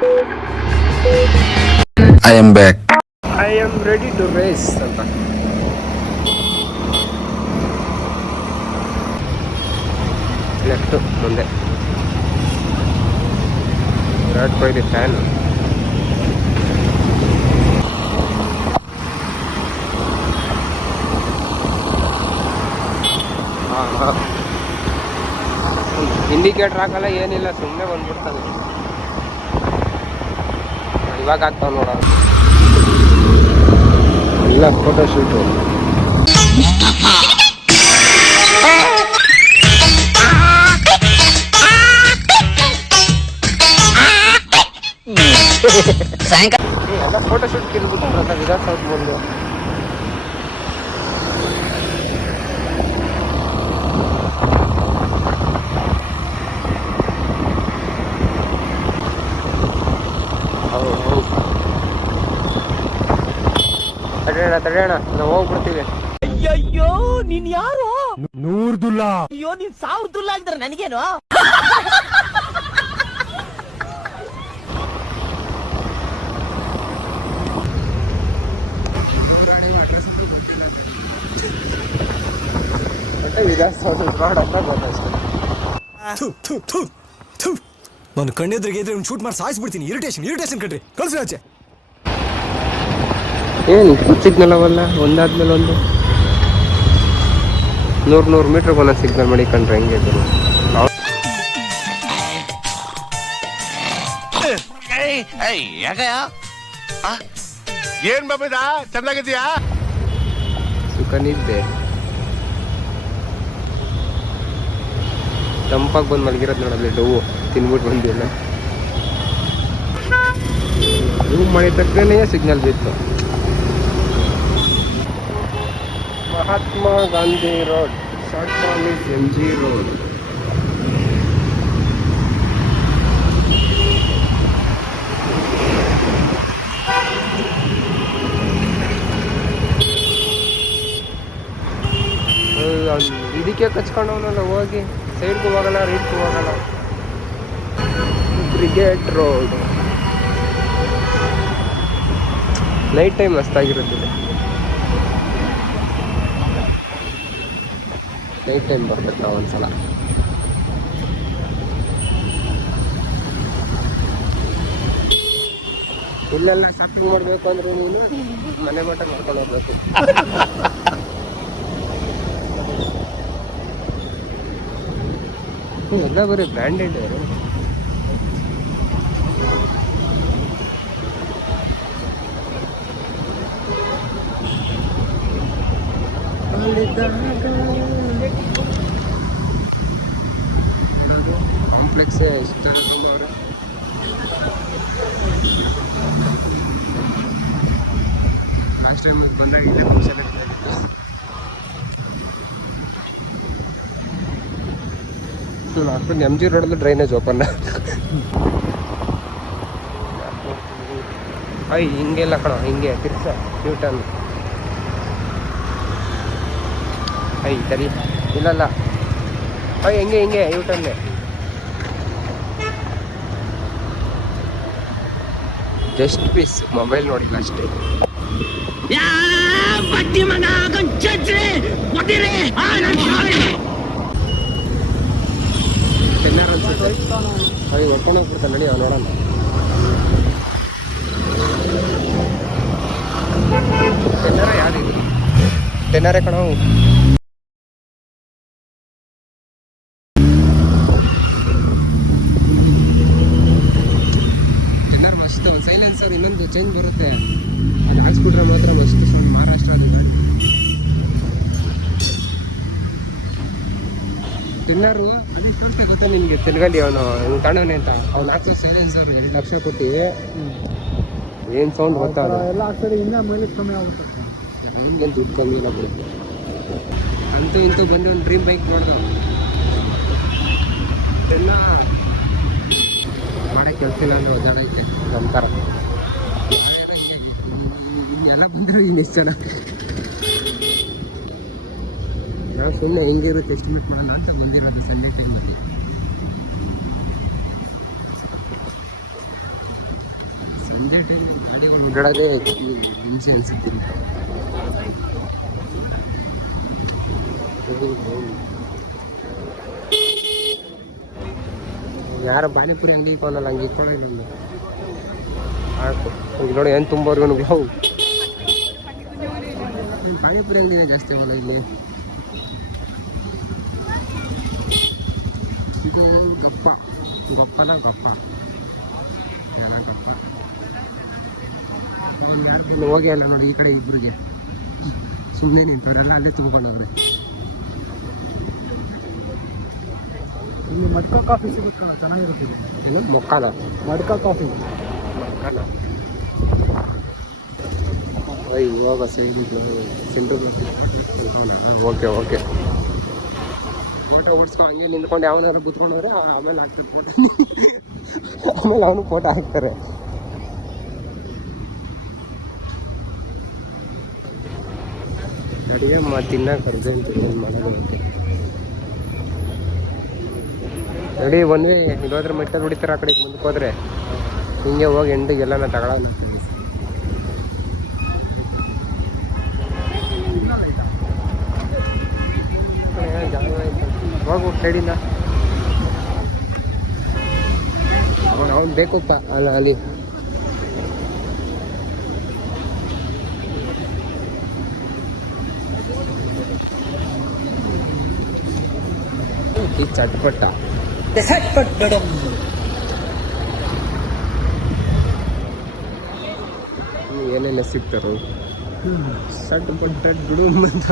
I am back. I am ready to race ಅಂತ. Left ಮುಂದೆ Virat Kohli fan. Indicator ಹಾಕಲ್ಲ ಏನಿಲ್ಲ, ಸುಮ್ಮನೆ ಬಂದ್ಬಿಡ್ತಾನೆ. ಇವಾಗ ಆಗ್ತಾವ ನೋಡ ಎಲ್ಲ ಫೋಟೋ ಶೂಟು. ಎಲ್ಲ ಫೋಟೋ ಶೂಟ್ ಕಿಲ್ಬಿಟ್ಟ ವಿಧಾನಸೌಧ ಮುಂದೆ. ತಡೆಯೋಣ ನಾವು ಹೋಗ್ಬಿಡ್ತೀವಿ. ಅಯ್ಯೋ ನೀನ್ ಯಾರು? ನೂರ್ದುಲ್ಲಾ. ಅಯ್ಯೋ ನೀನ್ 1000 ದುಲ್ಲಾ ಆಗಿದ್ರೆ ನನಗೇನು? ನಾನು ಕಣ್ಣೆದ್ರಿಗೆ ಇದ್ರೆ ಶೂಟ್ ಮಾಡಿ ಸಾಯಿಸ್ಬಿಡ್ತೀನಿ. ಇರಿಟೇಷನ್ ಕಣ್ರಿ, ಕಳ್ಸಿ ಆಚೆ. ಏನು ಸಿಗ್ನಲ್ ಅವಲ್ಲ, ಒಂದಾದ್ಮೇಲೆ ಒಂದು 100 ಮೀಟ್ರಿಗೆ ಒಂದೊಂದು ಸಿಗ್ನಲ್ ಮಾಡಿಕೊಂಡ್ರೆ ಹೆಂಗೆ? ಏನ್ ಬಾಬದ ಚೆನ್ನಾಗಿದ್ಯಾ? ಸುಖನಿದ್ದೆ, ತಂಪಾಗಿ ಬಂದು ಮಲಗಿರೋದು ನೋಡಲ್ಲಿ. ಡೋವು ತಿನ್ಬಿಟ್ಟು ಬಂದಿಲ್ಲ. ರೂಮ್ ಮಾಡಿದ ತಕ್ಕನೇ ಸಿಗ್ನಲ್ ಬಿತ್ತು. Mahatma Gandhi road, short form is MG road. ಇದಕ್ಕೆ ಕಚ್ಕೊಂಡವನಲ್ಲ, ಹೋಗಿ ಸೈಡ್ಗೂ ಹೋಗಲ್ಲ, ರೀಡ್ಗೂ ಹೋಗಲ್ಲ. ಬ್ರಿಗೇಡ್ ರೋಡ್ ನೈಟ್ ಟೈಮ್ ಮಸ್ತಾಗಿರುತ್ತದೆ. ನೈಟ್ ಟೈಮ್ ಬರ್ಬೇಕು ನಾವು ಒಂದ್ಸಲ. ಇಲ್ಲೆಲ್ಲ ಶಾಪಿಂಗ್ ಮಾಡಬೇಕು ಅಂದ್ರೆ ನೀನು ಮನೆ ಮಠ ಮಾಡ್ಕೊಂಡು ಹೋಗ್ಬೇಕು. ಎಲ್ಲ ಬರೀ ಬ್ರ್ಯಾಂಡೆಡ್. ಕಾಂಪ್ಲೆಕ್ಸ್ ಇಷ್ಟ ಅವ್ರೆ. ಲಾಸ್ಟ್ ಟೈಮ್ ಬಂದಾಗ ಇಲ್ಲೇ ಫಂಕ್ಷನ್ ಆಗಿತ್ತು. ಹಾಕೊಂಡು MG ರೋಡಲ್ಲೂ ಡ್ರೈನೇಜ್ ಓಪನ್. ಹಿಂಗೆಲ್ಲ ಕಣ, ಹಿಂಗೆ ತಿರ್ಸ ನ್ಯೂಟನ್. ಸರಿ ಇಲ್ಲಲ್ಲ, ಹಿಂಗೆ ಯೂಟನ್ನೇ. ಜಸ್ಟ್ ಪೀಸ್ ಮೊಬೈಲ್ ನೋಡಿಲ್ಲ ಅಷ್ಟೇ. ಟೆನ್ನರ್ ಅನ್ಸುತ್ತೆ. ಹೊಡ್ಕೊಂಡು ಹೋಗ್ಬಿಡ್ತಾನೆ, ನಡಿ ಅವ್ನು ನೋಡೋಣ. ಟೆನ್ನರ ಯಾರಿದು? ಟೆನ್ನರೇ ಕಣ. ಟೆನ್ನರ್ ಮಸ್ತ್. ಒಂದು ಸೈಲೆನ್ಸರ್ ಇನ್ನೊಂದು ಚೇಂಜ್ ಬರುತ್ತೆ, ಅದು ಹಾಕ್ಸ್ಬಿಟ್ರೆ ಮಾತ್ರ ಮಸ್ತ್. ಮಹಾರಾಷ್ಟ್ರ ಟೆನ್ನರು ಅದಿಷ್ಟು ಗೊತ್ತಾ ನಿನಗೆ? ತೆಲುಗಲ್ಲಿ ಅವನು ಕಾಣವನೆ ಅಂತ, ಅವ್ನು ಹಾಕ್ಸೋ ಸೈಲೆನ್ಸರ್ 2 ಲಕ್ಷ ಕೊಟ್ಟು ಏನು ಸೌಂಡ್ ಗೊತ್ತಾ? ಎಲ್ಲ ಆಗ್ತದೆ. ಇನ್ನೂ ಮೈಲೇಜ್ ಕಮ್ಮಿ ಆಗುತ್ತೆ. ಏನು ದುಡ್ಡು ಕಮ್ಮಿ ಇಲ್ಲ ಬಿಡು. ಅಂತೂ ಇಂತೂ ಬಂದು ಒಂದು ಡ್ರೀಮ್ ಬೈಕ್ ನೋಡ್ದು ಎಲ್ಲ ಮಾಡಕ್ಕೆ ಕೆಲಸ ಇಲ್ಲ ಅಂದ್ರೆ ಒದ್ದಾಡ ಐತೆ ನಮ್ಮ ಥರ. ಎಲ್ಲ ಬಂದರೆ ಇನ್ನು ಎಷ್ಟು ಜನ. ನಾವು ಸುಮ್ಮನೆ ಹೆಂಗಿರುತ್ತೆ ಎಸ್ಟಿಮೇಟ್ ಮಾಡೋಣ ಅಂತ ಬಂದಿರೋದು ಸಂಡೇ ಟೈಮಲ್ಲಿ. ಅದೇ ಟೈಮ್ ಗಾಡಿಗಳು ಓಡಾಡೋದೇ ಹಿಂಸೆ ಅನಿಸುತ್ತಿಲ್ಲ. ಯಾರ ಪಾನಿಪುರಿ ಅಂಗಡಿ ಇಟ್ಕೊಂಡಲ್ಲ ಹಂಗೆ ಇಟ್ಕೊಳ್ಳೋ ಇಲ್ಲ ಆಯ್ತು ಈಗ ನೋಡಿ ಏನು ತುಂಬೋರ್ಗು ನಾವು ಪಾನಿಪುರಿ ಅಂಗಡಿನೇ ಜಾಸ್ತಿ ಅವಲ್ಲ ಇಲ್ಲಿ. ಗಪ್ಪ ಗಪ್ಪನ ಗಪ್ಪ ಎಲ್ಲ ಗಪ್ಪ ಇನ್ನು ಹೋಗಿ ಅಲ್ಲ ನೋಡಿ ಈ ಕಡೆ ಇಬ್ಬರಿಗೆ ಸುಮ್ಮನೆ ನಿಂತವ್ರೆಲ್ಲ ಅಲ್ಲೇ ತುಂಬ್ಕೊಂಡವ್ರೆ. ಇಲ್ಲಿ ಮಡ್ಕ ಕಾಫಿ ಸಿಗುತ್ತೆ ಕಣ, ಚೆನ್ನಾಗಿರುತ್ತೆ. ಏನು ಮೊಕ್ಕನ ಮಡ್ಕ ಕಾಫಿ ಮೊಕ್ಕನ ಇವಾಗ ಸೆಂಟ್ರ್ ಓಕೆ ಓಕೆ ಫೋಟೋ ಓಡಿಸ್ಕೊ ಹಂಗೆ ನಿಂತ್ಕೊಂಡು ಯಾವನಾದ್ರು ಕೂತ್ಕೊಂಡವ್ರೆ ಆಮೇಲೆ ಹಾಕ್ತಾರೆ ಫೋಟೋ. ಆಮೇಲೆ ಅವನು ಫೋಟೋ ಹಾಕ್ತಾರೆ. ಅಡುಗೆ ತಿನ್ನಕ್ಕೆ ಅರ್ಜೆಂಟ್ ಮಾಡೋದು ನಡಿ ಒಂದೇ ಇಲ್ಲೋದ್ರೆ ಮೆಟ್ಟಲ್ಲಿ ಹೊಡಿತಾರೆ. ಆ ಕಡೆ ಮುಂದಕ್ಕೆ ಹೋದ್ರೆ ಹಿಂಗೆ ಹೋಗಿ ಎಂಡಿಗೆ ಎಲ್ಲನ ತಗೊಳ್ಳೋಣ. ಹೋಗು ಸೈಡಿಂದ ಅವ್ನು ಬೇಕಪ್ಪ ಅಲ್ಲ ಅಲ್ಲಿ ಚಟ್ಪಟ್ಟ ಏನೆಲ್ಲ ಸಿಗ್ತಾರೋ ಚಟ್ಪಟ್ಟ ಬಿಡು ಅಂತ